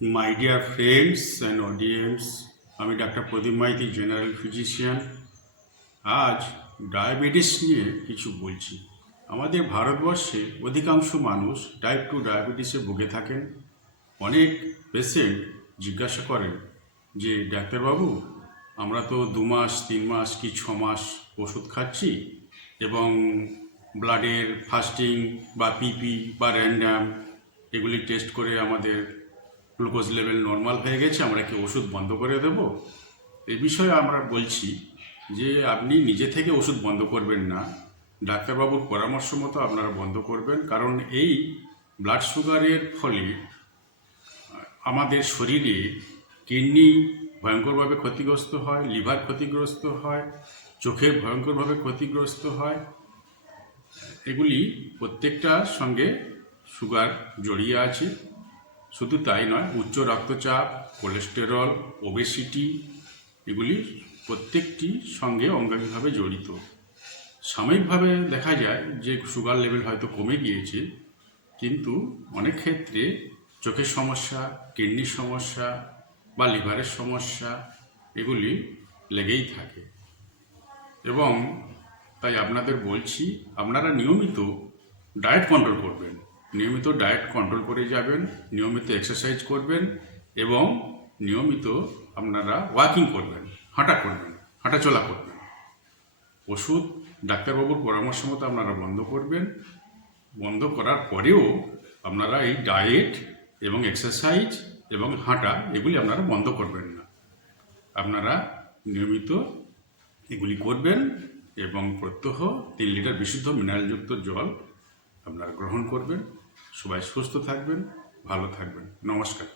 My dear friends and audience, আমি doctor প্রদীপ Maiti, general physician. আজ diabetes নিয়ে কিছু বলছি। আমাদের ভারতবর্ষে অধিকাংশ মানুষ টাইপ 2 ডায়াবেটিসে ভুগে থাকেন। অনেক পেশেন্ট জিজ্ঞাসা করেন যে ডাক্তারবাবু, আমরা তো 2 মাস 3 মাস কি 6 মাস ওষুধ খাচ্ছি এবং ব্লাডের ফাস্টিং বা পিপি বা র্যান্ডাম এগুলি টেস্ট করে আমাদের গ্লুকোজ লেভেল নর্মাল হয়ে গেছে, আমরা কি ওষুধ বন্ধ করে দেব? এই বিষয়ে আমরা বলছি যে আপনি নিজে থেকে ওষুধ বন্ধ করবেন না, ডাক্তারবাবুর পরামর্শ মতো আপনারা বন্ধ করবেন। কারণ এই ব্লাড সুগারের ফলে আমাদের শরীরে কিডনি ভয়ঙ্করভাবে ক্ষতিগ্রস্ত হয়, লিভার ক্ষতিগ্রস্ত হয়, চোখের ভয়ঙ্করভাবে ক্ষতিগ্রস্ত হয়। এগুলি প্রত্যেকটার সঙ্গে সুগার জড়িয়ে আছে। শুধু তাই নয়, উচ্চ রক্তচাপ, কোলেস্টেরল, ওবেসিটি এগুলি প্রত্যেকটি সঙ্গে অঙ্গাঙ্গিভাবে জড়িত। সাময়িকভাবে দেখা যায় যে সুগার লেভেল হয়তো কমে গিয়েছে, কিন্তু অনেক ক্ষেত্রে চোখের সমস্যা, কিডনির সমস্যা বা লিভারের সমস্যা এগুলি লেগেই থাকে। এবং তাই আপনাদের বলছি, আপনারা নিয়মিত ডায়েট কন্ট্রোল করবেন, নিয়মিত ডায়েট কন্ট্রোল করে যাবেন, নিয়মিত এক্সারসাইজ করবেন এবং নিয়মিত আপনারা ওয়াকিং করবেন, হাঁটাচলা করবেন। ওষুধ ডাক্তারবাবুর পরামর্শ মতো আপনারা বন্ধ করবেন। বন্ধ করার পরেও আপনারা এই ডায়েট এবং এক্সারসাইজ এবং হাঁটা এগুলি আপনারা বন্ধ করবেন না। আপনারা নিয়মিত এগুলি করবেন এবং প্রত্যহ 3 লিটার বিশুদ্ধ মিনারেলযুক্ত জল আপনারা গ্রহণ করবেন। সবাই সুস্থ থাকবেন, ভালো থাকবেন। নমস্কার।